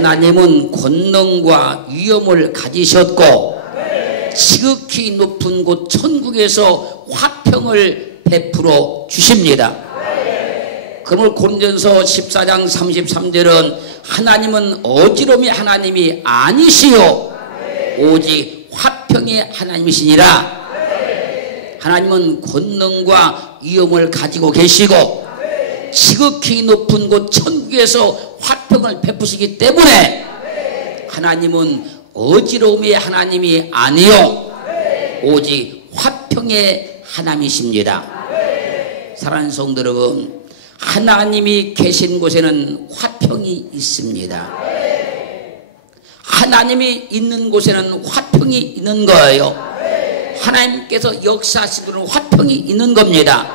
하나님은 권능과 위엄을 가지셨고 지극히 높은 곳 천국에서 화평을 베풀어 주십니다. 그러므로 고린도전서 14장 33절은 하나님은 어지러움의 하나님이 아니시요 오직 화평의 하나님이시니라. 하나님은 권능과 위엄을 가지고 계시고 지극히 높은 곳 천국에서 화평을 베푸시기 때문에 하나님은 어지러움의 하나님이 아니요 오직 화평의 하나님이십니다. 사랑하는 성도 여러분, 하나님이 계신 곳에는 화평이 있습니다. 하나님이 있는 곳에는 화평이 있는 거예요. 하나님께서 역사하시는 화평이 있는 겁니다.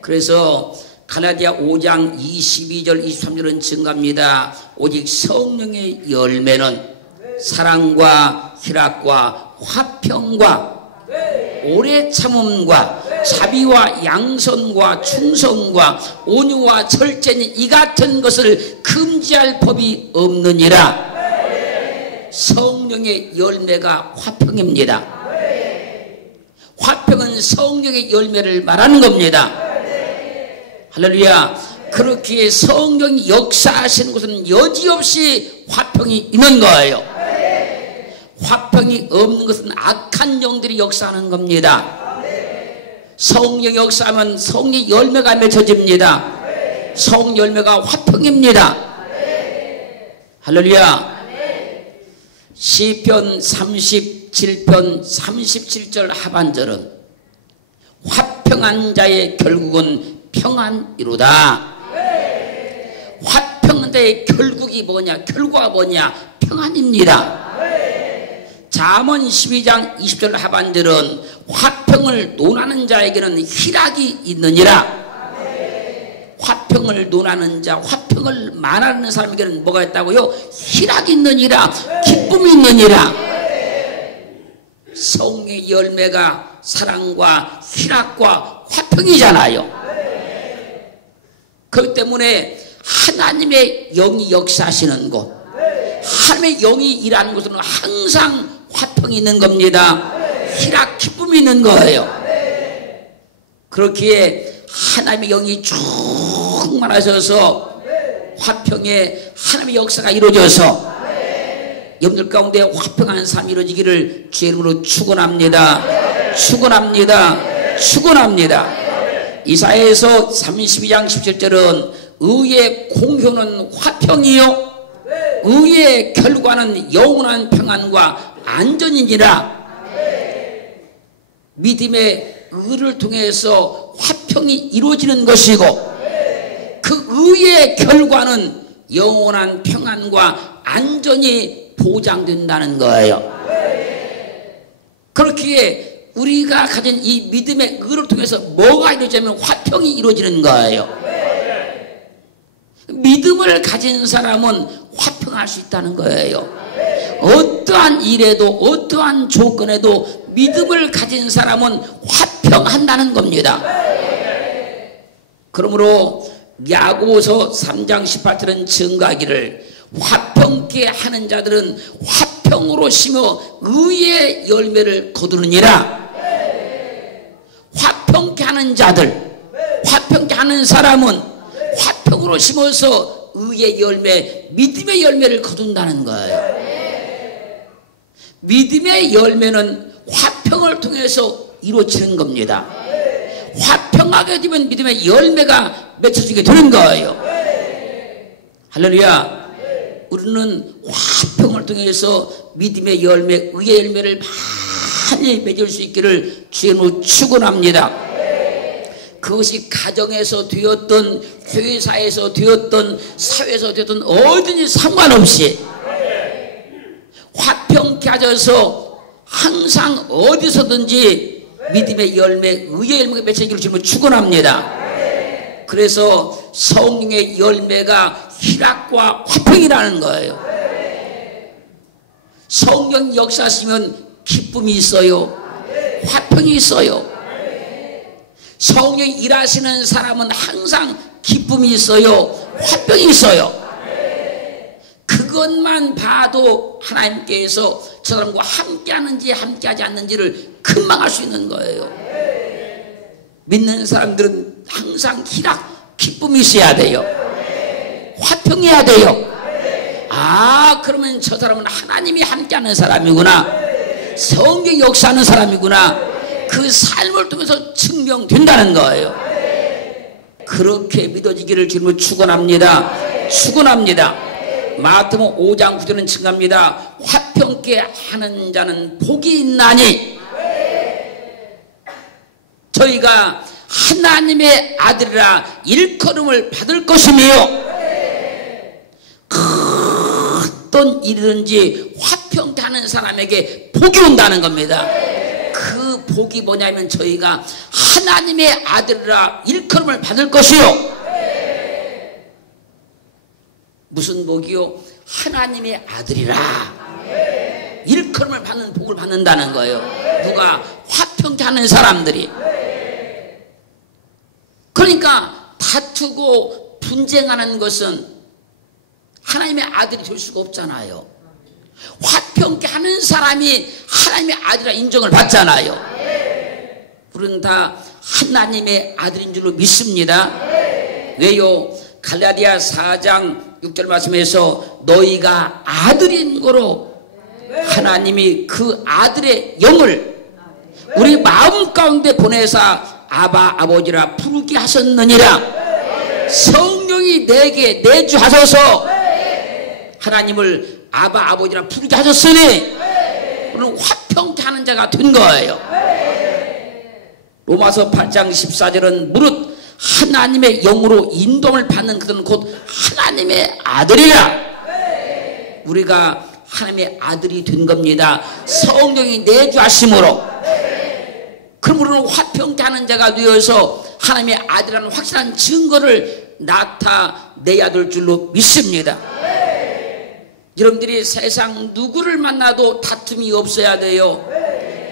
그래서 갈라디아 5장 22절 23절은 증가합니다. 오직 성령의 열매는 사랑과 희락과 화평과 오래 참음과 자비와 양선과 충성과 온유와 절제니 이 같은 것을 금지할 법이 없느니라. 성령의 열매가 화평입니다. 화평은 성령의 열매를 말하는 겁니다. 할렐루야. 그렇기에 성령이 역사하시는 곳은 여지없이 화평이 있는 거예요. 화평이 없는 것은 악한 영들이 역사하는 겁니다. 성령 역사하면 성령 열매가 맺혀집니다. 성 열매가 화평입니다. 할렐루야. 시편 37편 37절 하반절은 화평한 자의 결국은 평안이로다. 화평한 자의 결국이 뭐냐? 결과가 뭐냐? 평안입니다. 잠언 12장 20절 하반절은 화평을 논하는 자에게는 희락이 있느니라. 화평을 논하는 자, 화평을 말하는 사람에게는 뭐가 있다고요? 희락이 있느니라, 기쁨이 있느니라. 성의 열매가 사랑과 희락과 화평이잖아요. 그렇기 때문에 하나님의 영이 역사하시는 곳, 하나님의 영이 일하는 곳은 항상 화평이 있는 겁니다. 희락, 기쁨이 있는 거예요. 그렇기에 하나님의 영이 충만하셔서 화평에 하나님의 역사가 이루어져서 여러분들 가운데 화평한 삶이 이루어지기를 주의 이름으로 축원합니다. 축원합니다. 축원합니다. 이사야에서 32장 17절은 의의 공효는 화평이요 의의 결과는 영원한 평안과 안전이니라. 믿음의 의를 통해서 화평이 이루어지는 것이고 그 의의 결과는 영원한 평안과 안전이 보장된다는 거예요. 그렇기에 우리가 가진 이 믿음의 의를 통해서 뭐가 이루어지면 화평이 이루어지는 거예요. 믿음을 가진 사람은 화평할 수 있다는 거예요. 어떠한 일에도 어떠한 조건에도 믿음을 가진 사람은 화평한다는 겁니다. 그러므로 야고보서 3장 18절은 증가하기를 화평케 하는 자들은 화평으로 심어 의의 열매를 거두느니라. 화평케 하는 자들, 화평케 하는 사람은 화평으로 심어서 의의 열매, 믿음의 열매를 거둔다는 거예요. 믿음의 열매는 화평을 통해서 이루어지는 겁니다. 화평하게 되면 믿음의 열매가 맺혀지게 되는 거예요. 할렐루야. 우리는 화평을 통해서 믿음의 열매, 의의 열매를 많이 맺을 수 있기를 주님으로 축원합니다. 그것이 가정에서 되었던, 회사에서 되었던, 사회에서 되었던 어디든지 상관없이 화평케 하셔서 항상 어디서든지 믿음의 열매, 의의 열매가 맺혀지기를 주님으로 축원합니다. 그래서 성령의 열매가 희락과 화평이라는 거예요. 성령 역사하시면 기쁨이 있어요. 화평이 있어요. 성령 일하시는 사람은 항상 기쁨이 있어요. 화평이 있어요. 그것만 봐도 하나님께서 저 사람과 함께하는지 함께하지 않는지를 금방 알 수 있는 거예요. 믿는 사람들은 항상 희락, 기쁨이 있어야 돼요. 화평해야 돼요. 아, 그러면 저 사람은 하나님이 함께하는 사람이구나, 성경이 역사하는 사람이구나, 그 삶을 통해서 증명된다는 거예요. 그렇게 믿어지기를 주님을 축원합니다. 축원합니다. 마태복음 5장 9절은 증가합니다. 화평케 하는 자는 복이 있나니 저희가 하나님의 아들이라 일컬음을 받을 것이며 어떤 일이든지 화평케 하는 사람에게 복이 온다는 겁니다. 그 복이 뭐냐면 저희가 하나님의 아들이라 일컬음을 받을 것이요. 무슨 복이요? 하나님의 아들이라 일컬음을 받는 복을 받는다는 거예요. 누가? 화평케 하는 사람들이. 그러니까 다투고 분쟁하는 것은 하나님의 아들이 될 수가 없잖아요. 화평케 하는 사람이 하나님의 아들이라 인정을 받잖아요. 우리는 다 하나님의 아들인 줄로 믿습니다. 왜요? 갈라디아 4장 6절 말씀에서 너희가 아들인 거로 하나님이 그 아들의 영을 우리 마음 가운데 보내사 아바 아버지라 부르게 하셨느니라. 성령이 내게 내주하셔서 하나님을 아바 아버지라 부르게 하셨으니 우리는 화평케 하는 자가 된 거예요. 로마서 8장 14절은 무릇 하나님의 영으로 인도를 받는 그들은 곧 하나님의 아들이라. 우리가 하나님의 아들이 된 겁니다. 성령이 내주하심으로. 그럼 우리는 화평케 하는 자가 되어서 하나님의 아들이라는 확실한 증거를 나타내야 될 줄로 믿습니다. 여러분들이 세상 누구를 만나도 다툼이 없어야 돼요.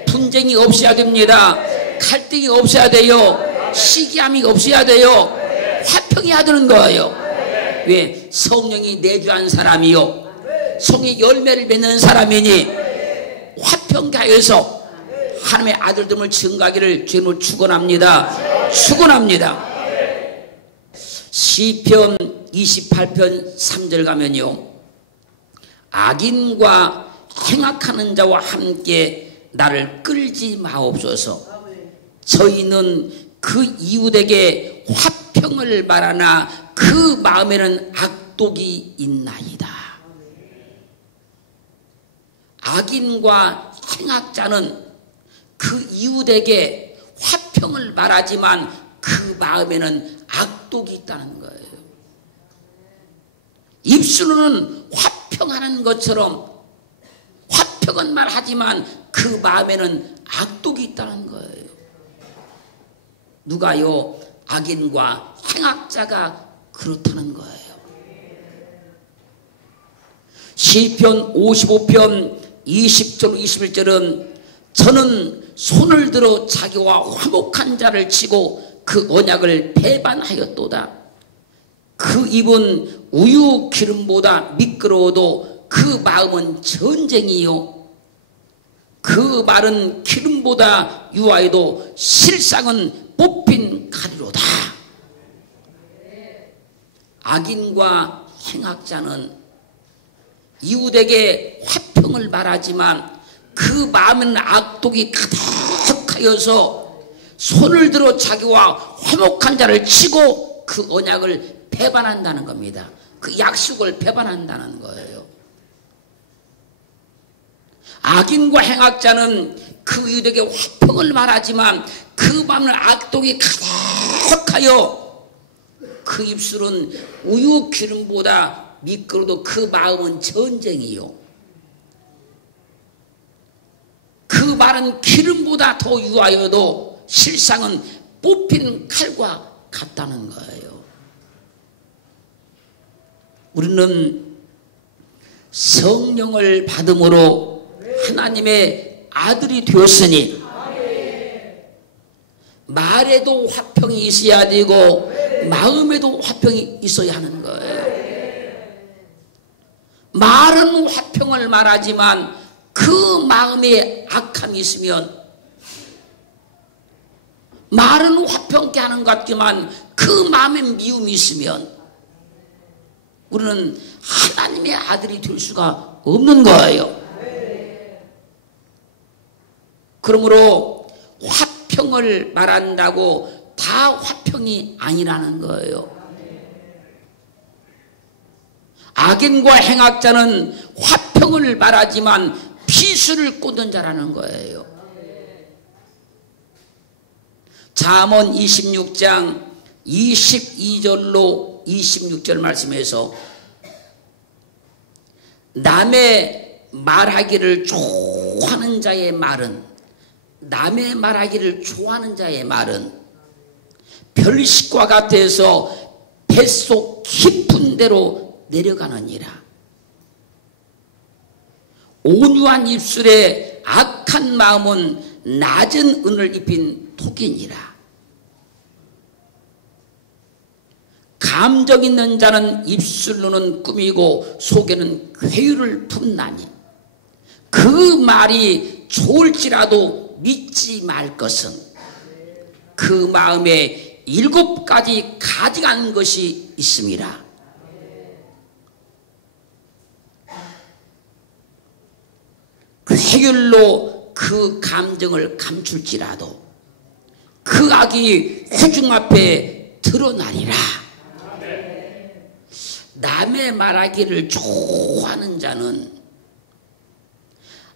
분쟁이 없어야 됩니다. 갈등이 없어야 돼요. 시기함이 없어야 돼요. 화평해야 되는 거예요. 왜? 성령이 내주한 사람이요, 성의 열매를 맺는 사람이니 화평케 하여서 하나님의 아들됨을 증거하기를 주님을 축원합니다. 축원합니다. 시편 28편 3절 가면요, 악인과 행악하는 자와 함께 나를 끌지 마옵소서. 저희는 그 이웃에게 화평을 바라나 그 마음에는 악독이 있나이다. 악인과 행악자는 그 이웃에게 화평을 바라지만 그 마음에는 악독이 있다는 거예요. 입술로는 화평하는 것처럼 화평은 말하지만 그 마음에는 악독이 있다는 거예요. 누가요? 악인과 행악자가 그렇다는 거예요. 시편 55편 20절 21절은 저는 손을 들어 자기와 화목한 자를 치고 그 언약을 배반하였도다. 그 입은 우유 기름보다 미끄러워도 그 마음은 전쟁이요, 그 말은 기름보다 유하여도 실상은 뽑힌 칼이로다. 악인과 행악자는 이웃에게 화평을 말하지만 그 마음에는 악독이 가득하여서 손을 들어 자기와 화목한 자를 치고 그 언약을 배반한다는 겁니다. 그 약속을 배반한다는 거예요. 악인과 행악자는 그 이웃에게 화평을 말하지만 그 마음은 악독이 가득하여 그 입술은 우유 기름보다 미끄러도 그 마음은 전쟁이요, 그 말은 기름보다 더 유하여도 실상은 뽑힌 칼과 같다는 거예요. 우리는 성령을 받음으로 하나님의 아들이 되었으니 말에도 화평이 있어야 되고 마음에도 화평이 있어야 하는 거예요. 말은 화평을 말하지만 그 마음에 악함이 있으면, 말은 화평케 하는 것 같지만 그 마음에 미움이 있으면 우리는 하나님의 아들이 될 수가 없는 거예요. 그러므로 화평을 말한다고 다 화평이 아니라는 거예요. 악인과 행악자는 화평을 말하지만 비수를 꽂는 자라는 거예요. 잠언 26장 22절로 26절 말씀에서 남의 말하기를 좋아하는 자의 말은, 남의 말하기를 좋아하는 자의 말은 별식과 같아서 뱃속 깊은 데로 내려가느니라. 온유한 입술에 악한 마음은 낮은 은을 입힌 토기니라. 감정 있는 자는 입술로는 꾸미고 속에는 괴유를 품나니 그 말이 좋을지라도 믿지 말 것은 그 마음에 7가지 가증한 것이 있음이라. 괴율로 그 감정을 감출지라도 그 악이 회중 앞에 드러나리라. 남의 말하기를 좋아하는 자는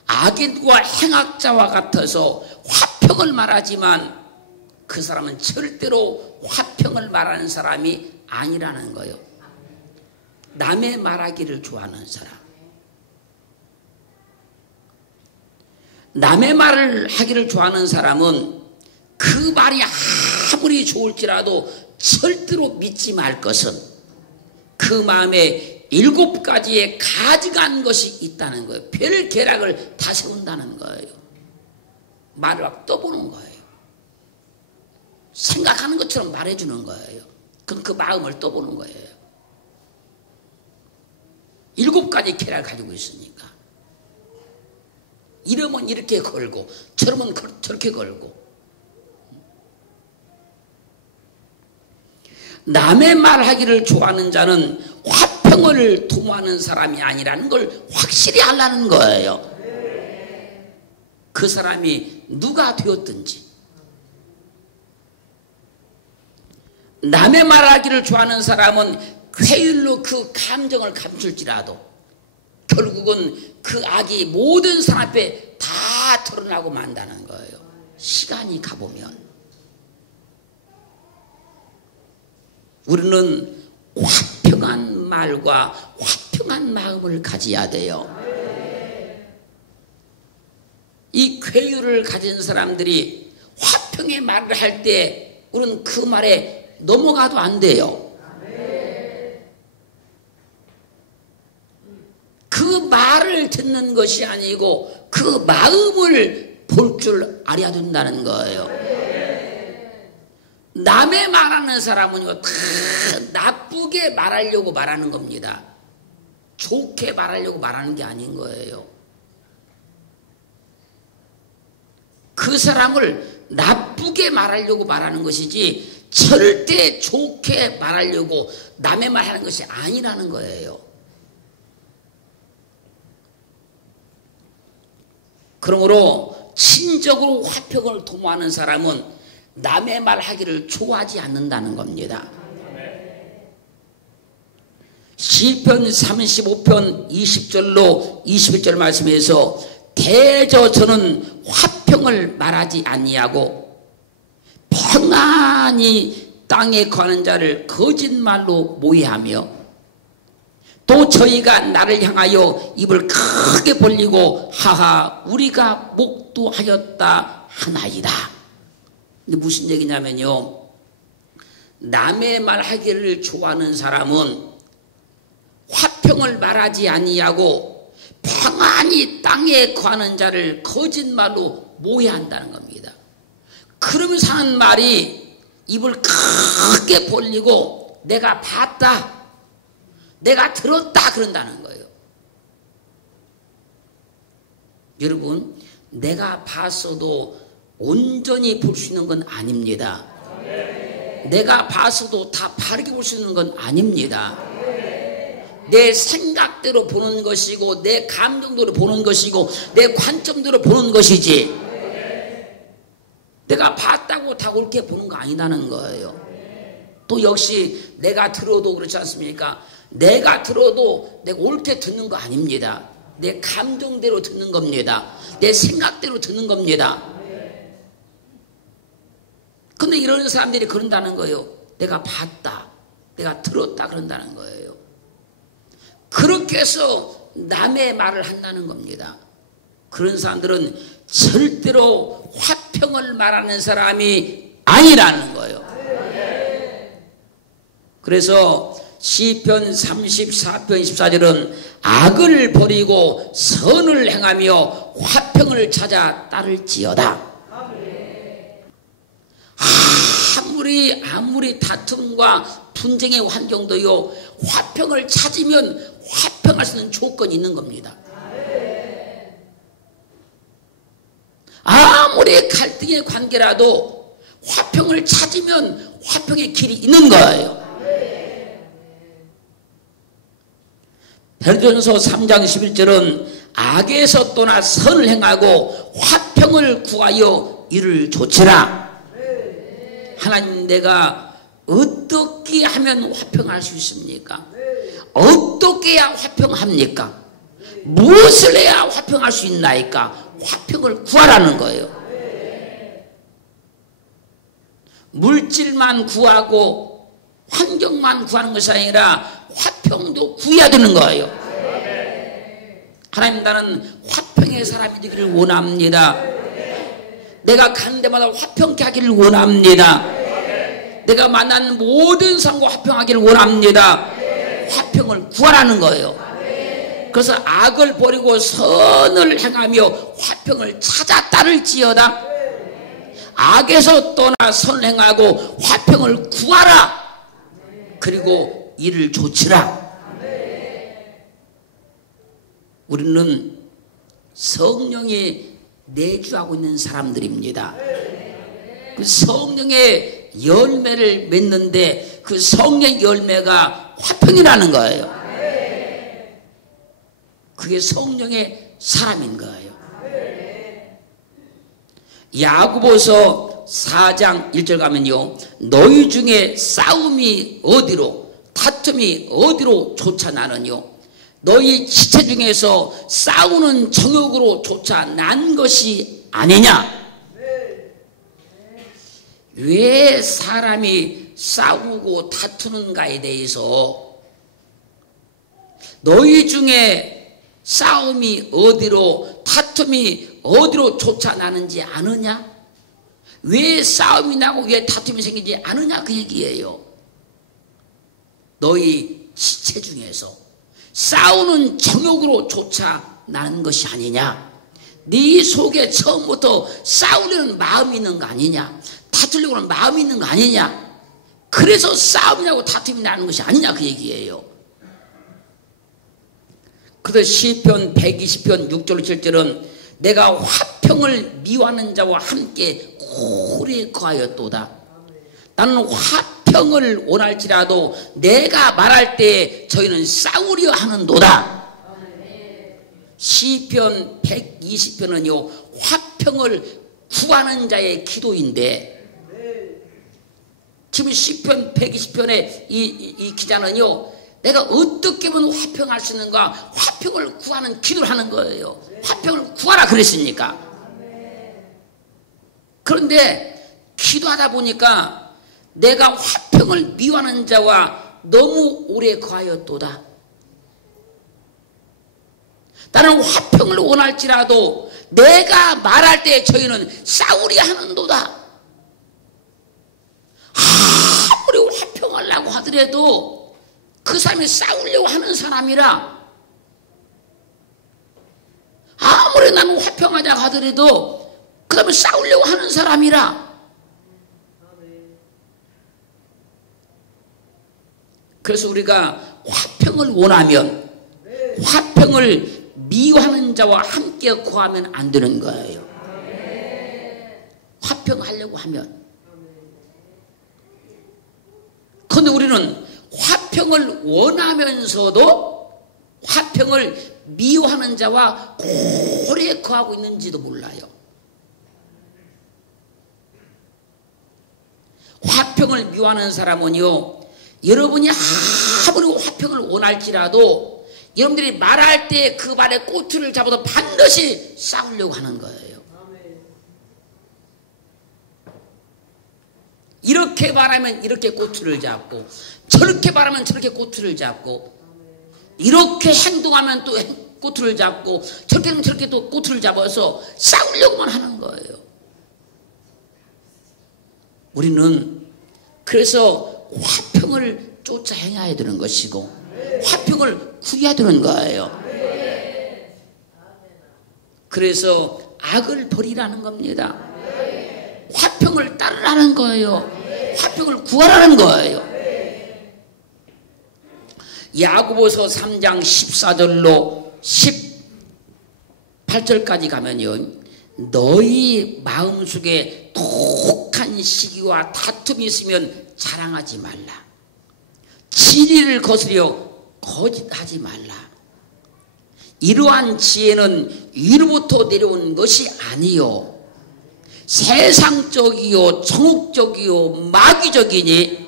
악인과 행악자와 같아서 화평을 말하지만 그 사람은 절대로 화평을 말하는 사람이 아니라는 거예요. 남의 말하기를 좋아하는 사람, 남의 말을 하기를 좋아하는 사람은 그 말이 아무리 좋을지라도 절대로 믿지 말 것은 그 마음에 7가지의 가증한 것이 있다는 거예요. 별 계략을 다 세운다는 거예요. 말을 막 떠보는 거예요. 생각하는 것처럼 말해주는 거예요. 그럼 그 마음을 떠보는 거예요. 7가지 계략을 가지고 있으니까. 이러면 이렇게 걸고 저러면 저렇게 걸고. 남의 말하기를 좋아하는 자는 화평을 도모하는 사람이 아니라는 걸 확실히 알라는 거예요. 그 사람이 누가 되었든지. 남의 말하기를 좋아하는 사람은 괴율로 그 감정을 감출지라도 결국은 그 악이 모든 사람 앞에 다 드러나고 만다는 거예요. 시간이 가보면. 우리는 화평한 말과 화평한 마음을 가져야 돼요. 이 괴유를 가진 사람들이 화평의 말을 할 때 우리는 그 말에 넘어가도 안 돼요. 그 말을 듣는 것이 아니고 그 마음을 볼 줄 알아야 된다는 거예요. 남의 말하는 사람은요, 다 나쁘게 말하려고 말하는 겁니다. 좋게 말하려고 말하는 게 아닌 거예요. 그 사람을 나쁘게 말하려고 말하는 것이지 절대 좋게 말하려고 남의 말하는 것이 아니라는 거예요. 그러므로 친적으로 화평을 도모하는 사람은 남의 말하기를 좋아하지 않는다는 겁니다. 시편 35편 20절로 21절 말씀에서 대저 저는 화평을 말하지 아니하고 평안히 땅에 거하는 자를 거짓말로 모해하며 또 저희가 나를 향하여 입을 크게 벌리고 하하 우리가 목도하였다 하나이다. 근데 무슨 얘기냐면요, 남의 말하기를 좋아하는 사람은 화평을 말하지 아니하고 평안히 땅에 거하는 자를 거짓말로 모해한다는 겁니다. 그러면서 하는 말이 입을 크게 벌리고 내가 봤다, 내가 들었다 그런다는 거예요. 여러분, 내가 봤어도 온전히 볼 수 있는 건 아닙니다. 내가 봤어도 다 바르게 볼 수 있는 건 아닙니다. 내 생각대로 보는 것이고 내 감정대로 보는 것이고 내 관점대로 보는 것이지, 내가 봤다고 다 옳게 보는 거 아니라는 거예요. 또 역시 내가 들어도 그렇지 않습니까? 내가 들어도 내가 옳게 듣는 거 아닙니다. 내 감정대로 듣는 겁니다. 내 생각대로 듣는 겁니다. 근데 이런 사람들이 그런다는 거예요. 내가 봤다, 내가 들었다 그런다는 거예요. 그렇게 해서 남의 말을 한다는 겁니다. 그런 사람들은 절대로 화평을 말하는 사람이 아니라는 거예요. 그래서 시편 34편 24절은 악을 버리고 선을 행하며 화평을 찾아 따를지어다. 아무리 다툼과 분쟁의 환경도요, 화평을 찾으면 화평할 수 있는 조건이 있는 겁니다. 아무리 갈등의 관계라도 화평을 찾으면 화평의 길이 있는 거예요. 베드로전서 3장 11절은 악에서 떠나 선을 행하고 화평을 구하여 이를 조치라. 하나님, 내가 어떻게 하면 화평할 수 있습니까? 어떻게 해야 화평합니까? 무엇을 해야 화평할 수 있나이까? 화평을 구하라는 거예요. 물질만 구하고 환경만 구하는 것이 아니라 화평도 구해야 되는 거예요. 하나님, 나는 화평의 사람이 되기를 원합니다. 내가 가는 데마다 화평케 하기를 원합니다. 내가 만난 모든 사람과 화평하기를 원합니다. 화평을 구하라는 거예요. 그래서 악을 버리고 선을 행하며 화평을 찾아 따를지어다. 악에서 떠나 선을 행하고 화평을 구하라. 그리고 이를 조치라. 우리는 성령이 내주하고 있는 사람들입니다. 그 성령의 열매를 맺는데 그 성령의 열매가 화평이라는 거예요. 그게 성령의 사람인 거예요. 야고보서 4장 1절 가면요, 너희 중에 싸움이 어디로, 다툼이 어디로 쫓아나느뇨? 너희 지체 중에서 싸우는 정욕으로 쫓아난 것이 아니냐? 왜 사람이 싸우고 다투는가에 대해서, 너희 중에 싸움이 어디로, 다툼이 어디로 쫓아나는지 아느냐? 왜 싸움이 나고 왜 다툼이 생기지 않느냐, 그 얘기예요. 너희 지체 중에서 싸우는 정욕으로 쫓아나는 것이 아니냐? 네 속에 처음부터 싸우려는 마음이 있는 거 아니냐? 다투려고 하는 마음이 있는 거 아니냐? 그래서 싸움이라고 다툼이 나는 것이 아니냐, 그 얘기예요. 그래서 시편 120편 6절 7절은 내가 화평을 미워하는 자와 함께 오래 거하였도다. 나는 화평을 원할지라도 내가 말할 때 저희는 싸우려 하는도다. 시편 120편은요 화평을 구하는 자의 기도인데, 지금 시편 120편의 이 기자는요, 내가 어떻게 하면 화평할 수 있는가, 화평을 구하는 기도를 하는 거예요. 화평을 구하라 그랬으니까. 그런데 기도하다 보니까 내가 화평을 미워하는 자와 너무 오래 거하였도다. 나는 화평을 원할지라도 내가 말할 때 저희는 싸우려 하는도다. 아무리 화평하려고 하더라도 그 사람이 싸우려고 하는 사람이라, 아무리 나는 화평하자고 하더라도 그 사람이 싸우려고 하는 사람이라. 그래서 우리가 화평을 원하면, 화평을 미워하는 자와 함께 거하면 안 되는 거예요. 화평하려고 하면. 그런데 우리는 화평을 원하면서도 화평을 미워하는 자와 오래 거하고 있는지도 몰라요. 화평을 미워하는 사람은요, 여러분이 아무리 화평을 원할지라도 여러분들이 말할 때 그 말에 꼬투리를 잡아서 반드시 싸우려고 하는 거예요. 이렇게 말하면 이렇게 꼬투리를 잡고, 저렇게 말하면 저렇게 꼬투리를 잡고, 이렇게 행동하면 또 꼬투리를 잡고, 저렇게 하면 저렇게 또 꼬투리를 잡아서 싸우려고만 하는 거예요. 우리는 그래서 화평을 쫓아 행해야 되는 것이고, 화평을 구해야 되는 거예요. 그래서 악을 버리라는 겁니다. 화평을 따르라는 거예요. 화평을 구하라는 거예요. 야고보서 3장 14절로 18절까지 가면요, 너희 마음속에 독한 시기와 다툼이 있으면 자랑하지 말라. 진리를 거스려 거짓하지 말라. 이러한 지혜는 위로부터 내려온 것이 아니요 세상적이요 정욕적이요 마귀적이니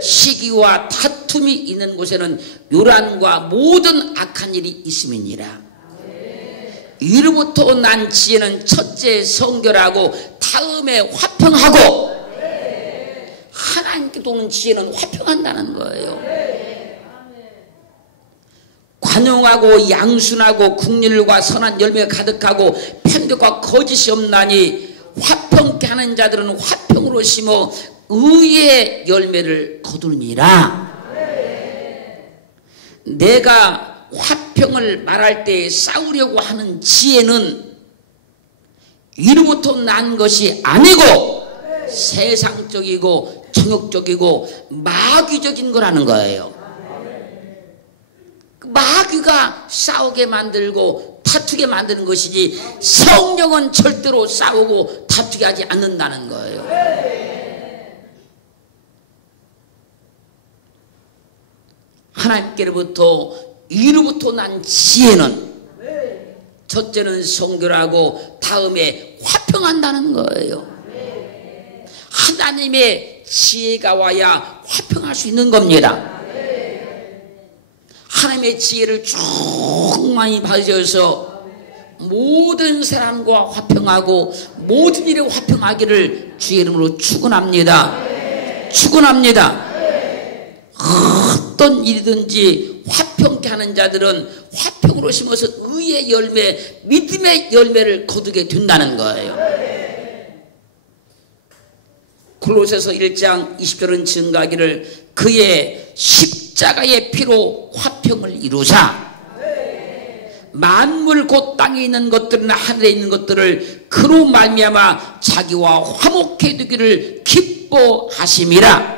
시기와 다툼이 있는 곳에는 요란과 모든 악한 일이 있음이니라. 위로부터 난 지혜는 첫째 성결하고 다음에 화평하고, 하나님께 도는 지혜는 화평한다는 거예요. 관용하고 양순하고 국률과 선한 열매가 가득하고 편격과 거짓이 없나니 화평케 하는 자들은 화평으로 심어 의의 열매를 거두니라. 내가 화평을 말할 때 싸우려고 하는 지혜는 위로부터 난 것이 아니고 세상적이고 정욕적이고 마귀적인 거라는 거예요. 마귀가 싸우게 만들고 다투게 만드는 것이지 성령은 절대로 싸우고 다투게 하지 않는다는 거예요. 하나님께로부터 위로부터 난 지혜는 첫째는 성결하고 다음에 화평한다는 거예요. 하나님의 지혜가 와야 화평할 수 있는 겁니다. 하나님의 지혜를 충만히 받으셔서 모든 사람과 화평하고 모든 일에 화평하기를 주의 이름으로 축원합니다. 축원합니다. 어떤 일이든지 화평케 하는 자들은 화평으로 심어서 의의 열매, 믿음의 열매를 거두게 된다는 거예요. 골로새서 1장 20절은 증가하기를 그의 십자가의 피로 화평을 이루사 만물 곧 땅에 있는 것들이나 하늘에 있는 것들을 그로 말미암아 자기와 화목해 두기를 기뻐하심이라.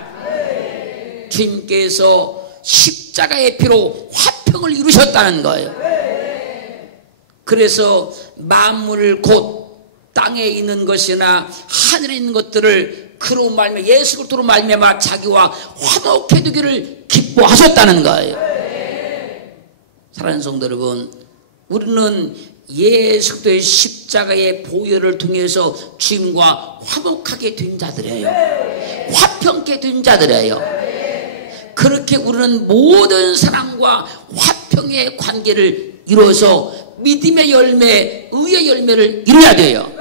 주님께서 십자가의 피로 화평을 이루셨다는 거예요. 그래서 만물 곧 땅에 있는 것이나 하늘에 있는 것들을 그로 말미암아 예수 그리스도로 말미암아 자기와 화목해 두기를 기뻐하셨다는 거예요. 사랑하는 성도 여러분, 우리는 예수 그리스도의 십자가의 보혈을 통해서 주님과 화목하게 된 자들이에요. 화평케 된 자들이에요. 그렇게 우리는 모든 사람과 화평의 관계를 이루어서 믿음의 열매, 의의 열매를 이루어야 돼요.